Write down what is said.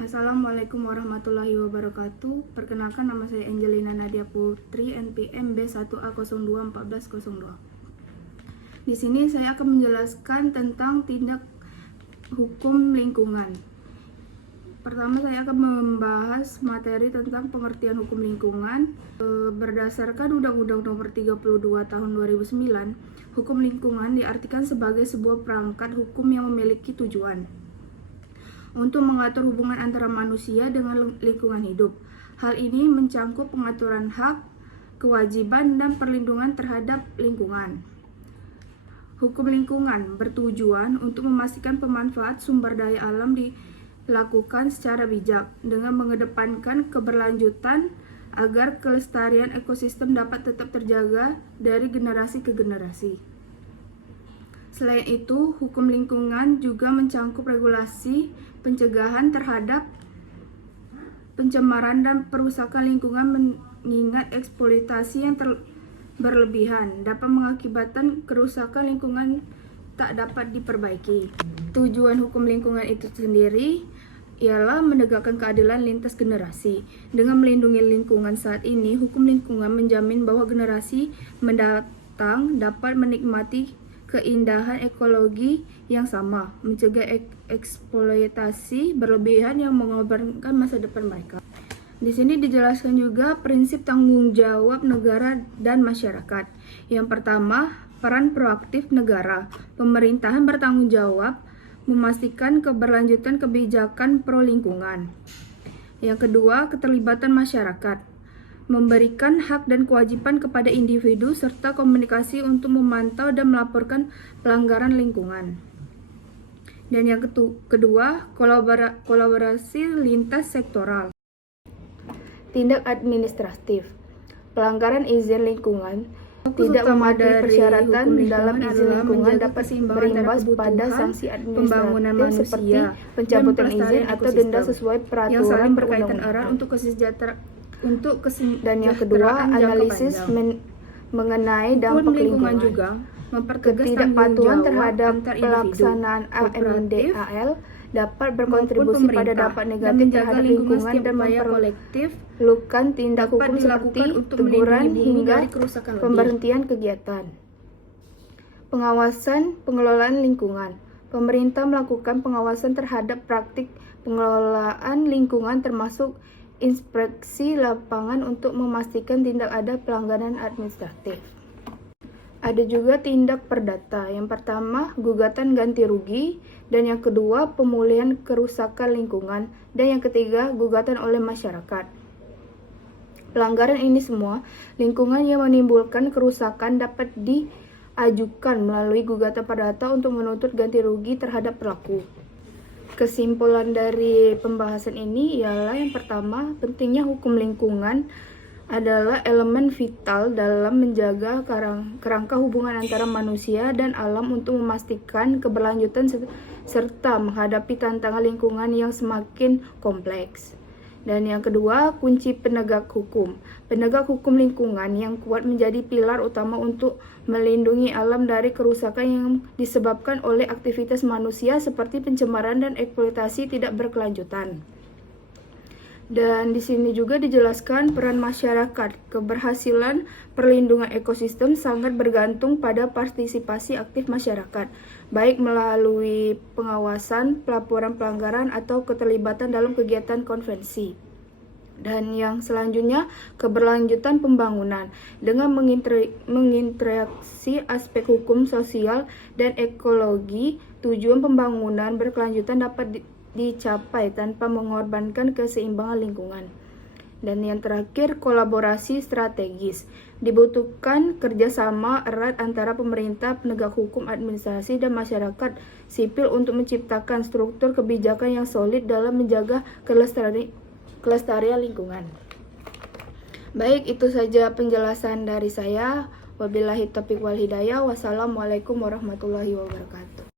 Assalamualaikum warahmatullahi wabarakatuh. Perkenalkan, nama saya Angelina Nadia Putri, NPM B1A021402. Di sini saya akan menjelaskan tentang tindak hukum lingkungan. Pertama, saya akan membahas materi tentang pengertian hukum lingkungan. Berdasarkan Undang-Undang Nomor 32 Tahun 2009, hukum lingkungan diartikan sebagai sebuah perangkat hukum yang memiliki tujuan untuk mengatur hubungan antara manusia dengan lingkungan hidup. Hal ini mencangkup pengaturan hak, kewajiban, dan perlindungan terhadap lingkungan. Hukum lingkungan bertujuan untuk memastikan pemanfaat sumber daya alam dilakukan secara bijak dengan mengedepankan keberlanjutan agar kelestarian ekosistem dapat tetap terjaga dari generasi ke generasi. Selain itu, hukum lingkungan juga mencangkup regulasi pencegahan terhadap pencemaran dan perusakan lingkungan, mengingat eksploitasi yang berlebihan dapat mengakibatkan kerusakan lingkungan tak dapat diperbaiki. Tujuan hukum lingkungan itu sendiri ialah menegakkan keadilan lintas generasi. Dengan melindungi lingkungan saat ini, hukum lingkungan menjamin bahwa generasi mendatang dapat menikmati keindahan ekologi yang sama, mencegah eksploitasi berlebihan yang mengorbankan masa depan mereka. Di sini dijelaskan juga prinsip tanggung jawab negara dan masyarakat. Yang pertama, peran proaktif negara. Pemerintahan bertanggung jawab memastikan keberlanjutan kebijakan pro lingkungan. Yang kedua, keterlibatan masyarakat. Memberikan hak dan kewajiban kepada individu serta komunikasi untuk memantau dan melaporkan pelanggaran lingkungan. Dan yang kedua, kolaborasi lintas sektoral. Tindak administratif. Pelanggaran izin lingkungan tidak memenuhi persyaratan dalam izin lingkungan dapat berimbas pada sanksi administratif seperti pencabutan izin atau denda sesuai peraturan yang saling berkaitan erat untuk dan yang kedua, analisis mengenai dampak lingkungan juga mempertegas ketidakpatuhan terhadap antar individu, pelaksanaan AMDAL dapat berkontribusi pada dampak negatif menjaga terhadap lingkungan lingkungan dan upaya kolektif memperlukan tindak dapat hukum seperti untuk teguran melindungi bumi hingga dari kerusakan lebih. pemberhentian kegiatan. Pengawasan pengelolaan lingkungan. Pemerintah melakukan pengawasan terhadap praktik pengelolaan lingkungan termasuk inspeksi lapangan untuk memastikan tidak ada pelanggaran administratif. Ada juga tindak perdata. Yang pertama, gugatan ganti rugi, dan yang kedua, pemulihan kerusakan lingkungan, dan yang ketiga, gugatan oleh masyarakat. Pelanggaran ini semua, lingkungan yang menimbulkan kerusakan dapat diajukan melalui gugatan perdata untuk menuntut ganti rugi terhadap pelaku. Kesimpulan dari pembahasan ini ialah yang pertama, pentingnya hukum lingkungan adalah elemen vital dalam menjaga kerangka hubungan antara manusia dan alam untuk memastikan keberlanjutan serta menghadapi tantangan lingkungan yang semakin kompleks. Dan yang kedua, kunci penegak hukum. Penegak hukum lingkungan yang kuat menjadi pilar utama untuk melindungi alam dari kerusakan yang disebabkan oleh aktivitas manusia seperti pencemaran dan eksploitasi tidak berkelanjutan. Dan di sini juga dijelaskan peran masyarakat. Keberhasilan perlindungan ekosistem sangat bergantung pada partisipasi aktif masyarakat, baik melalui pengawasan, pelaporan pelanggaran, atau keterlibatan dalam kegiatan konvensi. Dan yang selanjutnya, keberlanjutan pembangunan. Dengan menginteraksi aspek hukum, sosial, dan ekologi, tujuan pembangunan berkelanjutan dapat dicapai tanpa mengorbankan keseimbangan lingkungan. Dan yang terakhir, kolaborasi strategis. Dibutuhkan kerjasama erat antara pemerintah, penegak hukum, administrasi, dan masyarakat sipil untuk menciptakan struktur kebijakan yang solid dalam menjaga kelestarian lingkungan. Baik, itu saja penjelasan dari saya. Wabillahi taufiq wal hidayah. Wassalamualaikum warahmatullahi wabarakatuh.